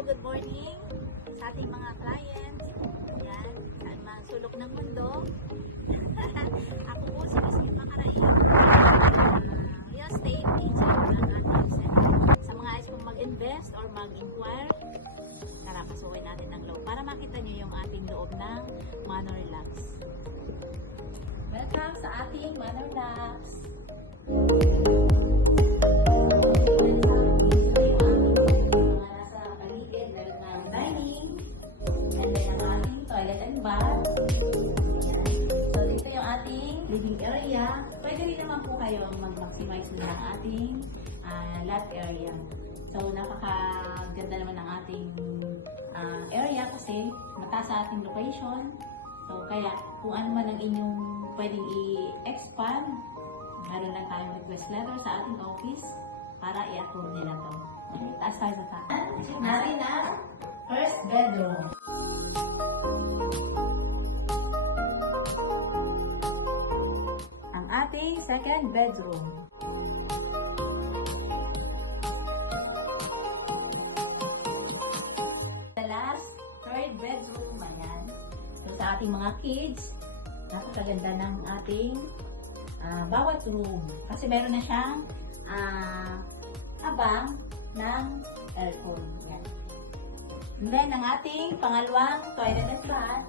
Good morning sa ating mga clients. Yan, sa mga sulok ng mundo. Ako po si Miss Mipa Caraian, real estate agent ng ating center. Sa mga ayos kong mag-invest or mag-inquire, tara, pasukin natin ang loob para makita nyo yung ating loob ng Manor Relax. Welcome sa ating Manor Relax. Bath. So, dito yung ating living area. Pwede rin naman po kayong mag-maximize ng ating lot area. So, napakaganda naman ng ating area kasi mataas sa ating location. So, kaya kung ano man ang inyong pwedeng i-expand, meron lang tayong request letter sa ating office para i-approve nila to. Okay, taas tayo sa taas. Natin ang first bedroom. Ating second bedroom. The last, third bedroom. Ayan. So, sa ating mga kids, napakaganda ng ating bawat room. Kasi meron na siyang abang ng aircon. Ayan. And then, ang ating pangalawang toilet and bath.